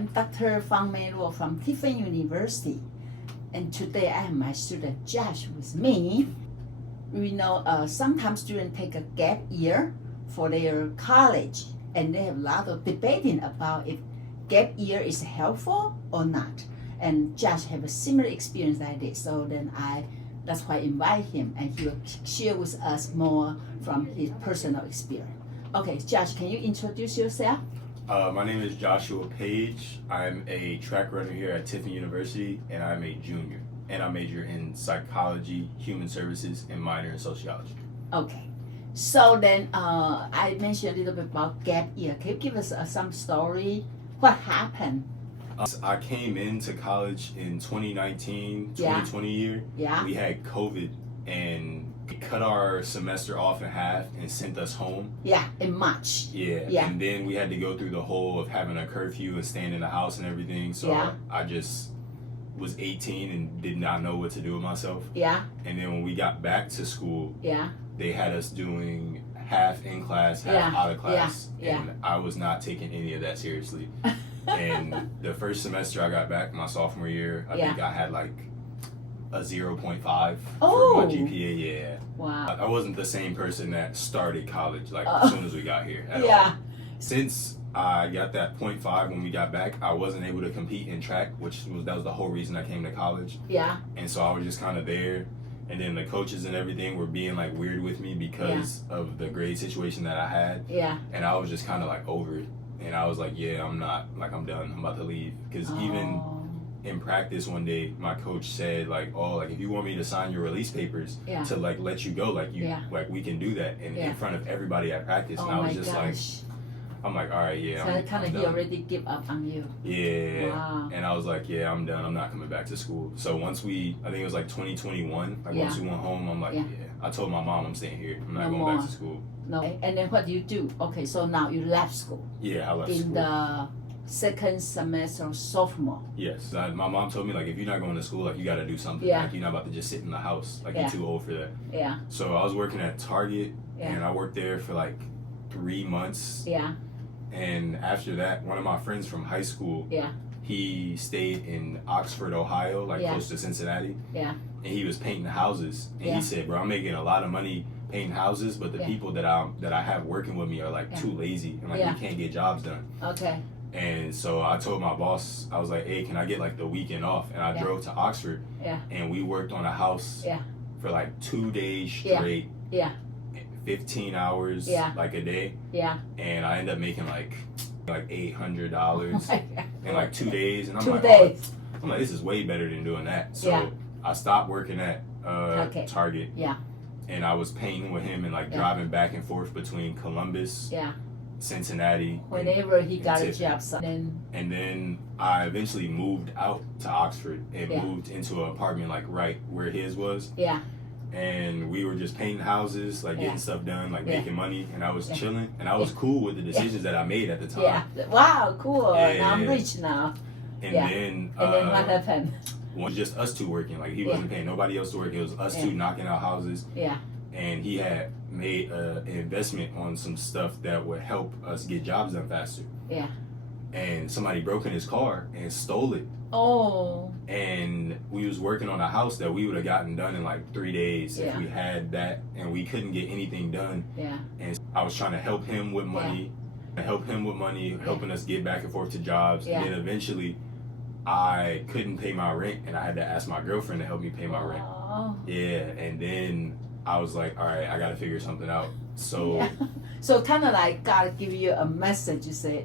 am Dr. Fang-Mei Law from Tiffin University, and today I have my student Josh with me. We know sometimes students take a gap year for their college, and they have a lot of debating about if gap year is helpful or not. And Josh have a similar experience like this, so then that's why I invite him, and he will share with us more from his personal experience. Okay, Josh, can you introduce yourself? My name is Joshua Page. I'm a track runner here at Tiffin University, and I'm a junior. And I major in psychology, human services, and minor in sociology. Okay. So then I mentioned a little bit about gap year. Can you give us some story? What happened? I came into college in 2019, 2020 year. Yeah. We had COVID, and it cut our semester off in half and sent us home. Yeah, in March. Yeah. And then we had to go through the whole of having a curfew and staying in the house and everything. So I just was 18 and did not know what to do with myself. Yeah. And then when we got back to school, they had us doing half in class, half out of class. And I was not taking any of that seriously. And the first semester I got back, my sophomore year, I think I had like a 0.5 for my GPA. Yeah. Wow. I wasn't the same person that started college like as soon as we got here at all. Since I got that 0.5 when we got back, I wasn't able to compete in track, that was the whole reason I came to college. Yeah. And so I was just kind of there. And then the coaches and everything were being like weird with me because of the grade situation that I had. Yeah. And I was just kind of like over it. And I was like, I'm done. I'm about to leave. Because even in practice one day, my coach said like, if you want me to sign your release papers to like let you go, like we can do that in front of everybody at practice. And I was just like, I'm like, all right, So he already give up on you. Yeah. Wow. And I was like, I'm done. I'm not coming back to school. So once I think it was like 2021, once we went home, I'm like, I told my mom I'm staying here. I'm not going back to school. No. And then what do you do? Okay, so now you left school. Yeah, I left school. In the second semester, sophomore. Yes. My mom told me, like, if you're not going to school, like, you got to do something. Like, you're not about to just sit in the house. Like, you're too old for that. Yeah. So I was working at Target, and I worked there for, like, 3 months. Yeah. And after that, one of my friends from high school, he stayed in Oxford, Ohio, like, close to Cincinnati. Yeah. And he was painting houses. And he said, bro, I'm making a lot of money painting houses, but the people that I have working with me are, like, too lazy. And, like, we can't get jobs done. Okay. And so I told my boss, I was like, hey, can I get like the weekend off? And I drove to Oxford and we worked on a house for like 2 days straight, 15 hours like a day. Yeah. And I ended up making like $800 in like 2 days. And I'm like, this is way better than doing that. So I stopped working at Target. Yeah. And I was painting with him and like driving back and forth between Columbus, Cincinnati. Whenever he got a job. And then I eventually moved out to Oxford and moved into an apartment like right where his was. Yeah. And we were just painting houses, like getting stuff done, like making money, and I was chilling, and I was cool with the decisions that I made at the time. Yeah. Wow, cool. Now I'm rich now. And then what happened? It was just us two working. Like he wasn't paying nobody else to work. It was us two knocking out houses. Yeah. And he had made an investment on some stuff that would help us get jobs done faster. Yeah. And somebody broke in his car and stole it. Oh. And we was working on a house that we would have gotten done in like 3 days if we had that, and we couldn't get anything done. Yeah. And I was trying to help him with money, helping us get back and forth to jobs. And then eventually I couldn't pay my rent, and I had to ask my girlfriend to help me pay my rent. Yeah. And then I was like, all right, I got to figure something out. So so kind of like God give you a message. You say,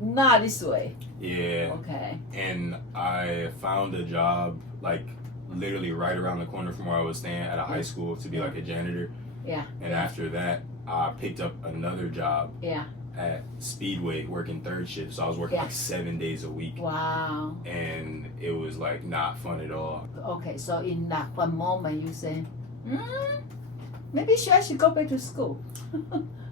not this way. Yeah. Okay. And I found a job like literally right around the corner from where I was staying at a high school to be like a janitor. Yeah. And after that, I picked up another job. Yeah. At Speedway working third shift. So I was working like 7 days a week. Wow. And it was like not fun at all. Okay. So in that one moment you say, maybe I should go back to school.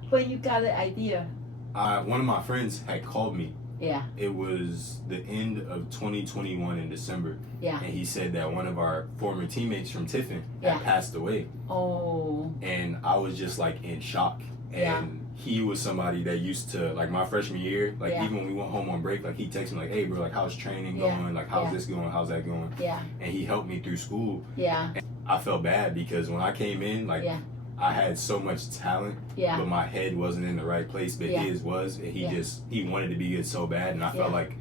When you got the idea. One of my friends had called me. Yeah. It was the end of 2021 in December. Yeah. And he said that one of our former teammates from Tiffin had passed away. Oh. And I was just like in shock. And he was somebody that used to, like, my freshman year, like, even when we went home on break, like, he'd text me, like, hey, bro, like, how's training going? Like, how's this going? How's that going? And he helped me through school. And I felt bad because when I came in, like, I had so much talent, but my head wasn't in the right place, but his was. And he wanted to be good so bad, and I felt like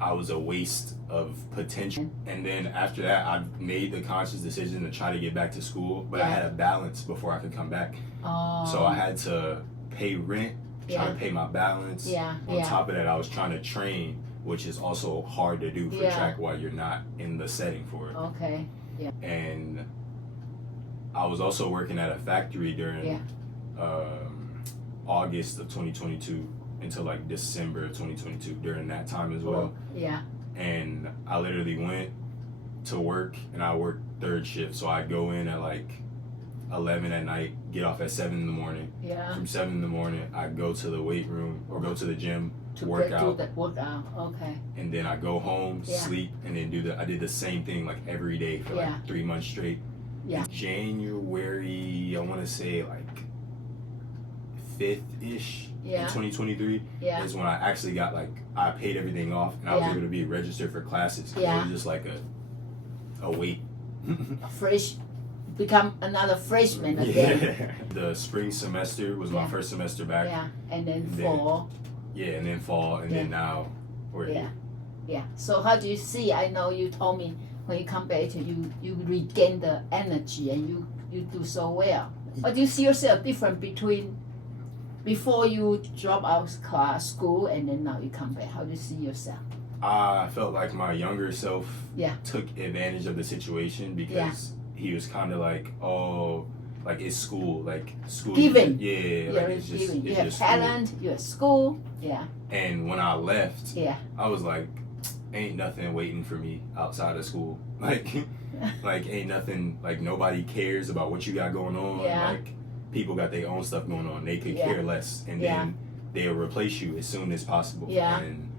I was a waste of potential. And then after that, I made the conscious decision to try to get back to school, but I had a balance before I could come back. So I had to pay rent, try to pay my balance. On top of that, I was trying to train, which is also hard to do for track while you're not in the setting for it. And I was also working at a factory during August of 2022 until like December of 2022 during that time as well. And I literally went to work and I worked third shift. So I go in at like 11 at night, get off at 7 in the morning. From 7 in the morning, I go to the weight room or go to the gym to work out. And then I go home, sleep, and then I did the same thing like every day for like 3 months straight. January, I want to say like 5th-ish in 2023 is when I actually got like, I paid everything off and I was able to be registered for classes. It was just like a wait. Fresh, become another freshman again. The spring semester was my first semester back. And then fall. And then fall, and then now we're here. So how do you see? I know you told me when you come back, you regain the energy and you do so well. But do you see yourself different between before you drop out school and then now you come back? How do you see yourself? I felt like my younger self took advantage of the situation because he was kind of like, oh, like it's school, like school. Giving. Like it's just, giving. You it's have just talent, school. you have school. And when I left, I was like, ain't nothing waiting for me outside of school. Like ain't nothing, like nobody cares about what you got going on. Like people got their own stuff going on. They could care less. And then they'll replace you as soon as possible. And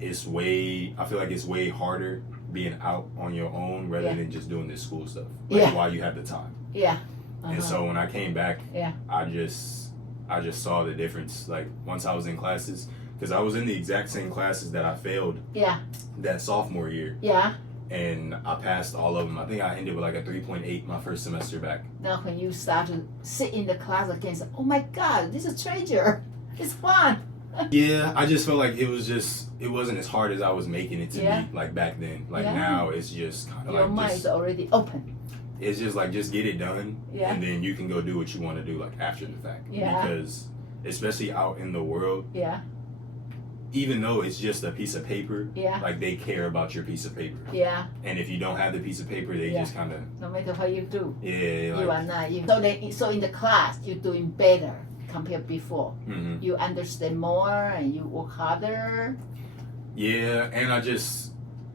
it's I feel like it's way harder being out on your own rather than just doing this school stuff. Like while you have the time. And so when I came back, I just saw the difference. Like once I was in classes, because I was in the exact same classes that I failed that sophomore year. And I passed all of them. I think I ended with like a 3.8 my first semester back. Now when you start to sit in the class again, say, oh my God, this is a treasure. It's fun. I just felt like it wasn't as hard as I was making it to be like back then. Like now it's just kind of like your mind is already open. It's just like, just get it done and then you can go do what you want to do like after the fact. Because especially out in the world, even though it's just a piece of paper, like they care about your piece of paper. And if you don't have the piece of paper, they just kind of, no matter what you do, like, you are not. So in the class, you're doing better compared before. You understand more and you work harder. And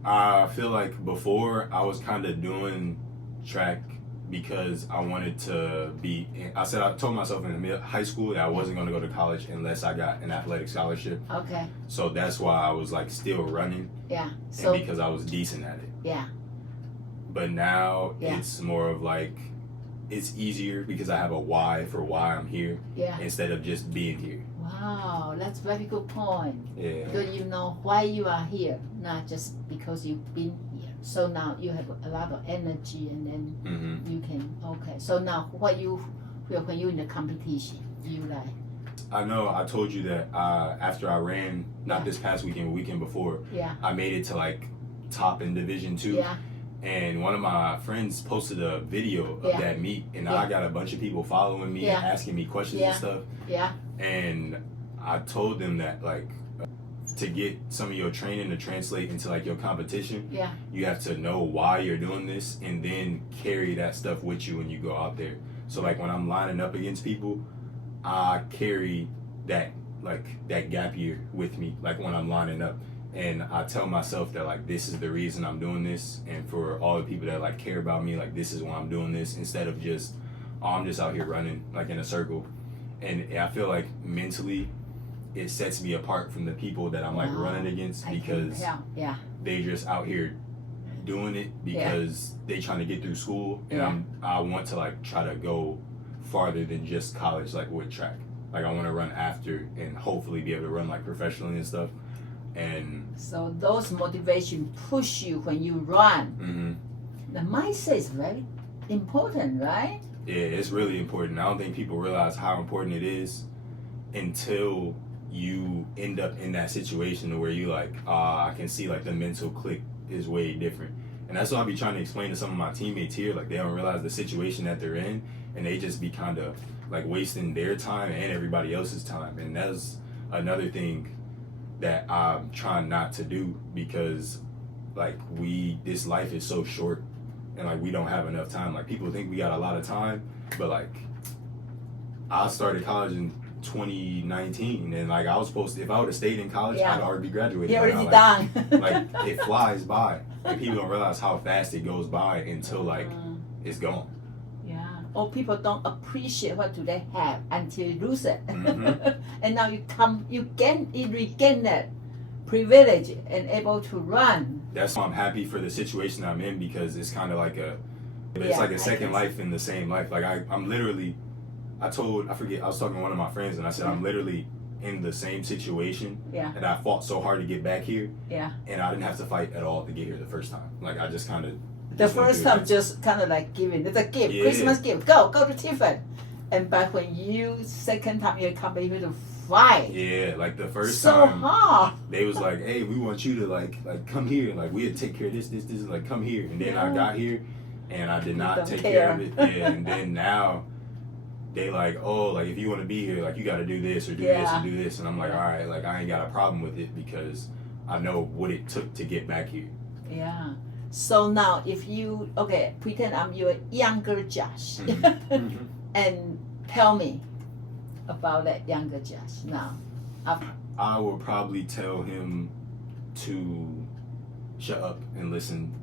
I feel like before I was kind of doing track because I wanted to be. I told myself in high school that I wasn't going to go to college unless I got an athletic scholarship. So that's why I was like still running. So and because I was decent at it. But now it's more of like, it's easier because I have a why for why I'm here instead of just being here. Wow, that's a very good point. Because you know why you are here, not just because you've been here. So now you have a lot of energy and then you can, So now when you're in the competition, you like? I know, I told you that after I ran, not this past weekend, but weekend before, I made it to like top in Division 2. And one of my friends posted a video of that meet, and I got a bunch of people following me and asking me questions and stuff. And I told them that like to get some of your training to translate into like your competition, you have to know why you're doing this and then carry that stuff with you when you go out there. So like when I'm lining up against people, I carry that gap year with me, like when I'm lining up. And I tell myself that like this is the reason I'm doing this, and for all the people that like care about me, like this is why I'm doing this, instead of just I'm just out here running like in a circle. And I feel like mentally it sets me apart from the people that I'm like running against because they just out here doing it because they trying to get through school, and I want to like try to go farther than just college, like with track. Like I want to run after and hopefully be able to run like professionally and stuff. And so those motivation push you when you run. Mm-hmm. The mindset is very important, right? Yeah, it's really important. I don't think people realize how important it is until you end up in that situation where you like, I can see like the mental click is way different. And that's what I'll be trying to explain to some of my teammates here. Like they don't realize the situation that they're in and they just be kind of like wasting their time and everybody else's time. And that's another thing that I'm trying not to do, because like this life is so short and like we don't have enough time. Like people think we got a lot of time, but like I started college in 2019 and like I was supposed to, if I would have stayed in college, I'd already be graduated. You're already done. Like it flies by and people don't realize how fast it goes by until like it's gone. Yeah. Or people don't appreciate what do they have until you lose it. Mm-hmm. And now you regain that privilege and able to run. That's why I'm happy for the situation I'm in, because it's kind of like like a second life in the same life. Like I'm literally, I was talking to one of my friends and I said, I'm literally in the same situation. Yeah. And I fought so hard to get back here. Yeah. And I didn't have to fight at all to get here the first time. Like I just kind of. The first time just kind of like giving, it's a gift, Christmas gift. Go to Tiffin. And but when second time you come, you have to fight. Yeah, like the first so time. Hard. They was like, hey, we want you to like come here. Like we had to take care of this, like come here. And then I got here and I did not take care of it. Yeah, and then now they like, oh, like if you want to be here, like you got to do this or do this or do this. And I'm like, all right, like I ain't got a problem with it because I know what it took to get back here. Yeah. So now if you, pretend I'm your younger Josh. Mm-hmm. And tell me about that younger Josh now. I will probably tell him to shut up and listen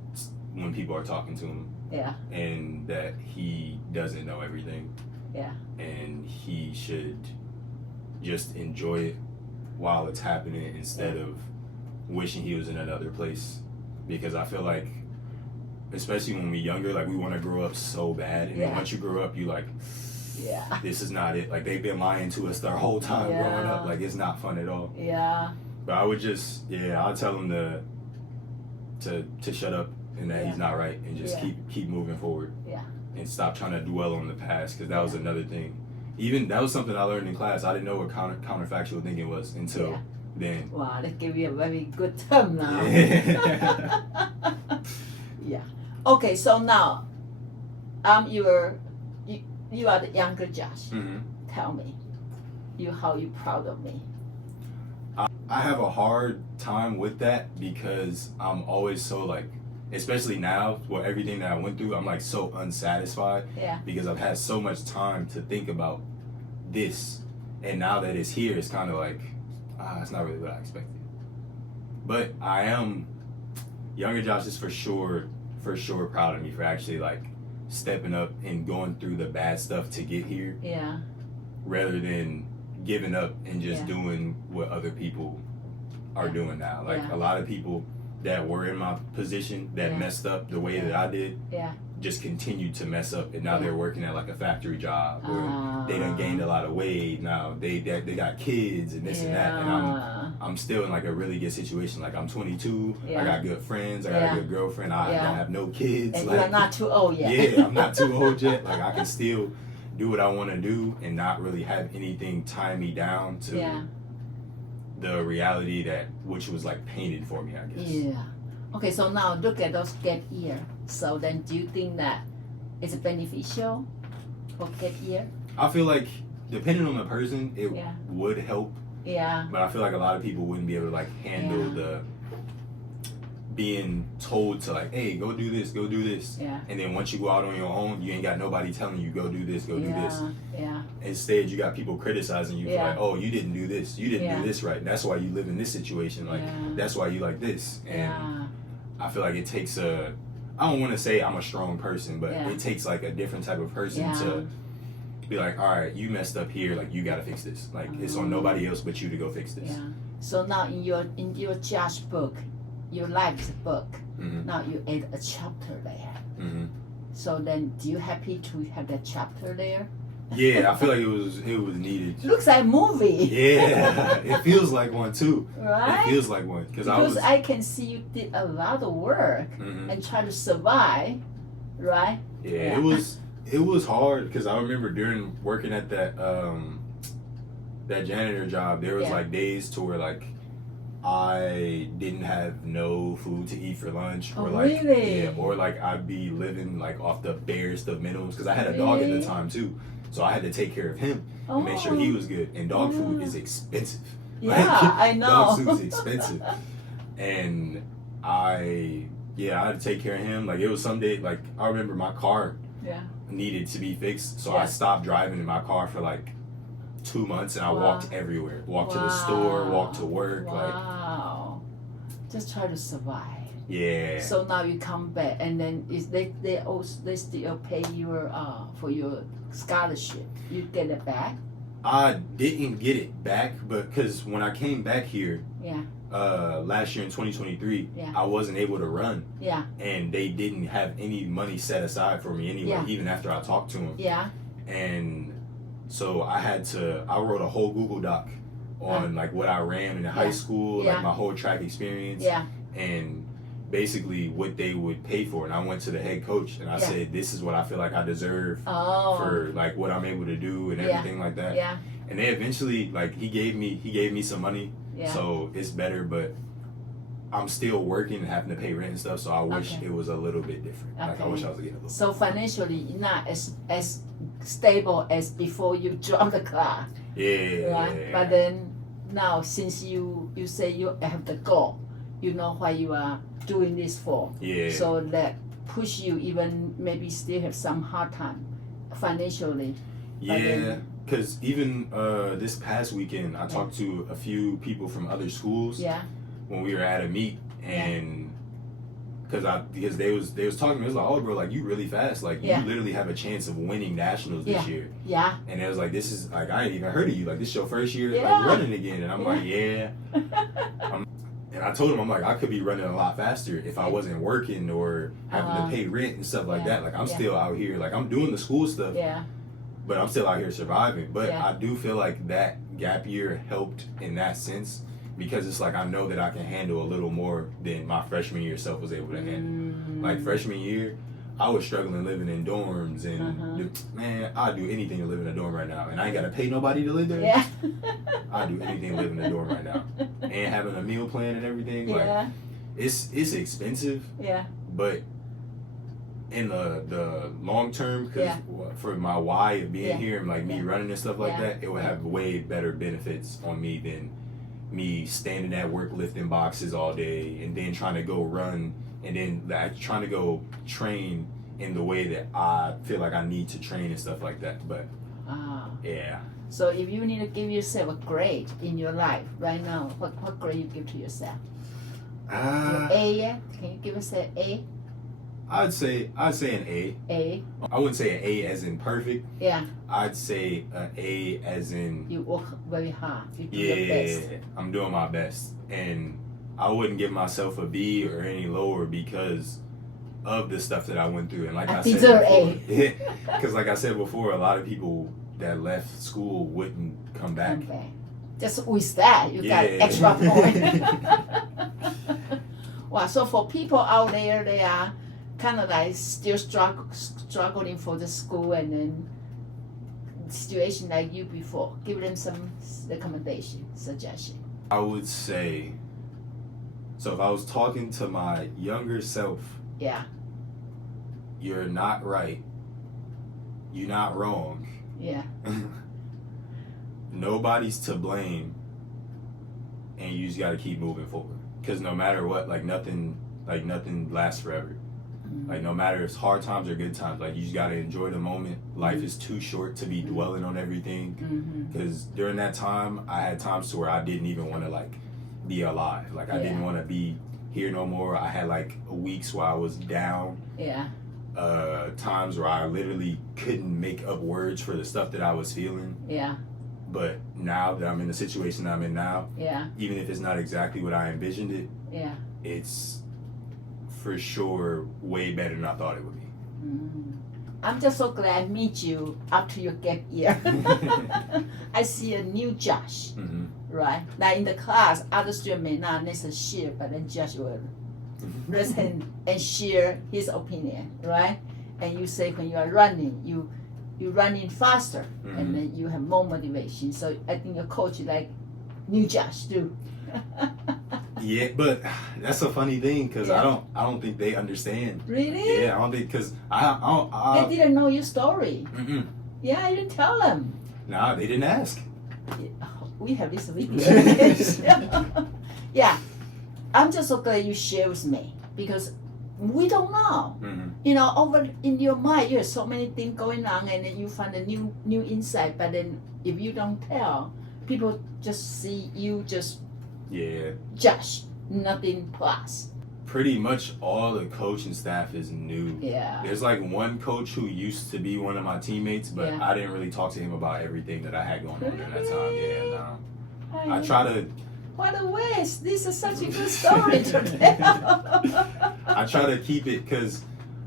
when people are talking to him. Yeah. And that he doesn't know everything. Yeah. And he should just enjoy it while it's happening instead of wishing he was in another place. Because I feel like, especially when we're younger, like we want to grow up so bad. And then once you grow up, you like, this is not it. Like they've been lying to us their whole time growing up. Like it's not fun at all. Yeah. But I would just, I'll tell him to shut up and that he's not right and just keep moving forward. Yeah. And stop trying to dwell on the past, because that was another thing. Even that was something I learned in class. I didn't know what counterfactual thinking was until then. Wow, they give you a very good term now. Yeah. Okay, so now you are the younger Josh. Mm-hmm. Tell me, how you proud of me? I have a hard time with that because I'm always so like, especially now with everything that I went through, I'm like so unsatisfied. Yeah. Because I've had so much time to think about this, and now that it's here, it's kind of like, it's not really what I expected. But I am, younger Josh is for sure proud of me for actually like stepping up and going through the bad stuff to get here. Yeah. Rather than giving up and just doing what other people are doing now. Like a lot of people that were in my position that messed up the way that I did just continued to mess up, and now they're working at like a factory job, or they done gained a lot of weight. Now they got kids and this and that, and I'm still in like a really good situation. Like I'm 22, I got good friends, I got a good girlfriend, I don't have no kids. And like, you're not too old yet. Yeah, I'm not too old yet. Like I can still do what I want to do and not really have anything tie me down to the reality which was like painted for me, I guess. Yeah. Okay, so now look at those gap year. So then do you think that it's beneficial for gap year? I feel like depending on the person, it would help. Yeah. But I feel like a lot of people wouldn't be able to like handle the being told to like, hey, go do this, go do this. Yeah. And then once you go out on your own, you ain't got nobody telling you go do this, go do this. Yeah. Instead, you got people criticizing you for like, oh, you didn't do this, you didn't do this right. And that's why you live in this situation. Like that's why you like this. And I feel like it takes I don't want to say I'm a strong person, but it takes like a different type of person to be like, all right, you messed up here, like you gotta fix this. Like it's on nobody else but you to go fix this. Yeah. So now in your Josh book, your life's book, now you add a chapter there. So then, do you happy to have that chapter there? Yeah, I feel like it was needed. Looks like a movie. Yeah, it feels like one too. Right? It feels like one because I can see you did a lot of work and try to survive, right? Yeah, it was hard because I remember during working at that janitor job, there was like days to where like I didn't have no food to eat for lunch, or or like I'd be living like off the barest of minimums because I had a dog at the time too, so I had to take care of him and make sure he was good. And dog food is expensive. Yeah, I know. Dog food is expensive, and I had to take care of him. Like it was some day, like I remember my car needed to be fixed, so I stopped driving in my car for like 2 months, and I walked everywhere. Walked to the store, walked to work. Wow. Just try to survive. Yeah. So now you come back, and then they still pay your for your scholarship. You get it back? I didn't get it back, but because when I came back here, last year in 2023, I wasn't able to run. Yeah. And they didn't have any money set aside for me anyway, even after I talked to them. Yeah. And so I wrote a whole Google Doc on like what I ran in high school, like my whole track experience, and basically what they would pay for. And I went to the head coach and I said, this is what I feel like I deserve for like what I'm able to do and everything like that. Yeah. And they eventually, like, he gave me some money, so it's better, but I'm still working and having to pay rent and stuff, so I wish it was a little bit different. Like I wish I was getting a little. So financially, not as stable as before you dropped the class. Yeah. Right? Yeah. But then now, since you say you have the goal, you know what you are doing this for. Yeah. So that push you even maybe still have some hard time financially. Yeah. Because even this past weekend, I talked to a few people from other schools. Yeah. When we were at a meet, and because they was talking to me, it was like, oh bro, like you really fast, like you literally have a chance of winning nationals this year. Yeah. And it was like, this is like, I ain't even heard of you, like this is your first year like running again. And I'm like, and I told him, I'm like, I could be running a lot faster if I wasn't working or having to pay rent and stuff like that. Like I'm still out here, like I'm doing the school stuff, but I'm still out here surviving. But I do feel like that gap year helped in that sense, because it's like I know that I can handle a little more than my freshman year self was able to handle. Like freshman year, I was struggling living in dorms, and man, I'd do anything to live in a dorm right now, and I ain't gotta pay nobody to live there. Yeah. I'd do anything to live in a dorm right now, and having a meal plan and everything. Like it's expensive. Yeah. But in the long term, because for my why of being here and like me running and stuff like that, it would have way better benefits on me than me standing at work lifting boxes all day and then trying to go run and then like trying to go train in the way that I feel like I need to train and stuff like that. But yeah. So if you need to give yourself a grade in your life right now, what grade you give to yourself? A yet? Can you give us an A? I'd say an A. A. I wouldn't say an A as in perfect. Yeah. I'd say an A as in you work very hard. You do your best. I'm doing my best, and I wouldn't give myself a B or any lower because of the stuff that I went through. And like I said before, because like I said before, a lot of people that left school wouldn't come back. Okay. Just with that, you got extra point. Wow. So for people out there, they are kind of like still struggling for the school and then situation like you before. Give them some recommendation, suggestion. I would say, so if I was talking to my younger self, you're not right. You're not wrong. Yeah. Nobody's to blame, and you just got to keep moving forward. Because no matter what, like nothing lasts forever. Like no matter if it's hard times or good times, like you just gotta enjoy the moment. Life is too short to be dwelling on everything. Because during that time, I had times to where I didn't even want to like be alive. Like I didn't want to be here no more. I had like weeks where I was down. Yeah. Times where I literally couldn't make up words for the stuff that I was feeling. Yeah. But now that I'm in the situation I'm in now, even if it's not exactly what I envisioned it, it's for sure way better than I thought it would be. I'm just so glad I meet you after your gap year. I see a new Josh, right? Now in the class, other students may not necessarily share, but then Josh will listen and share his opinion, right? And you say when you are running, you running faster, and then you have more motivation. So I think your coach is like new Josh too. Yeah, but that's a funny thing because I don't think they understand. Really? Yeah, I don't think because I they didn't know your story. Mm-mm. Yeah, I didn't tell them. Nah, they didn't ask. We have this video. Yeah, I'm just so glad you share with me because we don't know. You know, over in your mind, you have so many things going on, and then you find a new insight. But then if you don't tell, people just see you just Josh, nothing plus. Pretty much all the coaching staff is new. Yeah. There's like one coach who used to be one of my teammates, but I didn't really talk to him about everything that I had going on during that time. Yeah, and I try to. What a waste! This is such a good story to tell. I try to keep it because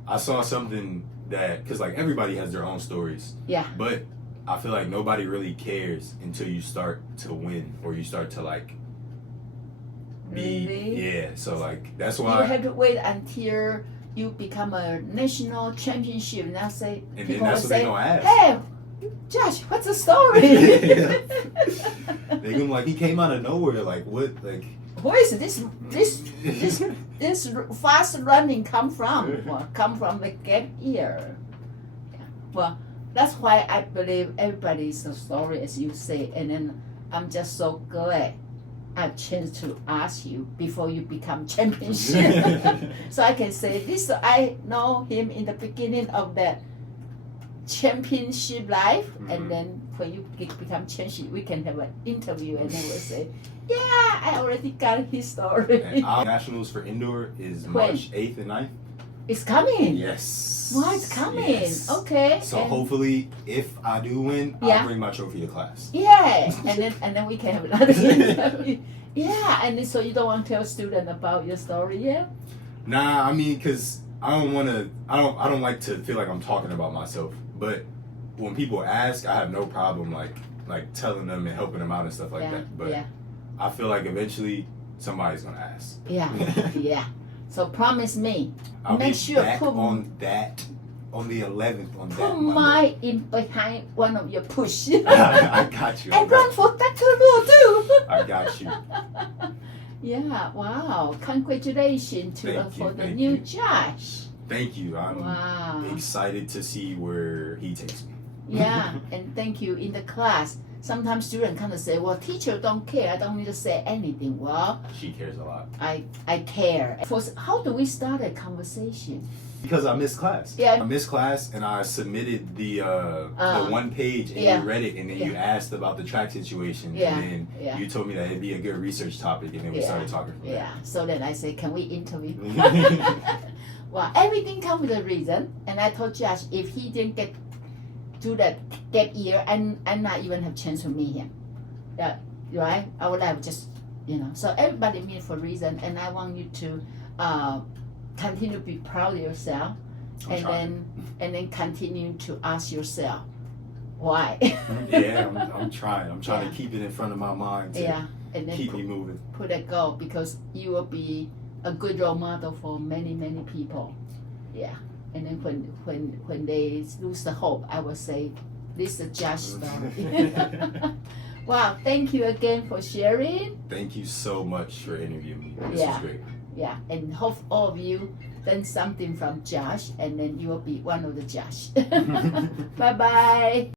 I saw something because like everybody has their own stories. Yeah. But I feel like nobody really cares until you start to win or you start to like. So like that's why you have to wait until you become a national championship and now say and people then that's what say, they gonna ask. Hey, Josh, what's the story? They gonna like he came out of nowhere, like what, like where is this fast running come from? Well, come from the gap year. Well, that's why I believe everybody's a story, as you say, and then I'm just so glad I have a chance to ask you before you become championship. So I can say this, I know him in the beginning of that championship life, and then when you become championship, we can have an interview and then we'll say, yeah, I already got his story. And our nationals for indoor is March 8th and 9th. It's coming. Yes. Well, it's coming. Yes. Okay. So hopefully, if I do win, I'll bring my trophy to class. Yeah, and then we can have another interview. Yeah, and then, so you don't want to tell students about your story yet? Nah, I mean, cause I don't like to feel like I'm talking about myself. But when people ask, I have no problem like telling them and helping them out and stuff like that. But I feel like eventually somebody's gonna ask. Yeah, yeah. So promise me. I'll make be sure back put on the 11th on that put Monday. mine in behind one of your push. I got you. And run for Dr. Law too. I got you. Yeah, wow. Congratulations for the new Josh. Thank you. I'm excited to see where he takes me. Yeah, and thank you. In the class, sometimes students kind of say, well, teacher don't care. I don't need to say anything. Well, she cares a lot. I care. How do we start a conversation? Because I missed class. Yeah. I missed class and I submitted the one page and you read it and then you asked about the track situation and then you told me that it'd be a good research topic and then we started talking from there. So then I said, can we interview? Well, everything comes with a reason. And I told Josh, if he didn't get to that gap year, and not even have chance to meet him. Yeah, right? I would have just, So everybody meet for a reason, and I want you to continue to be proud of yourself, and then continue to ask yourself why. I'm trying. I'm trying to keep it in front of my mind to and then keep me moving. Put a goal because you will be a good role model for many people. Yeah. And then when they lose the hope, I will say, this is Josh's story. Wow, thank you again for sharing. Thank you so much for interviewing me. This was great. Yeah, and hope all of you learn something from Josh, and then you will be one of the Josh. Bye-bye.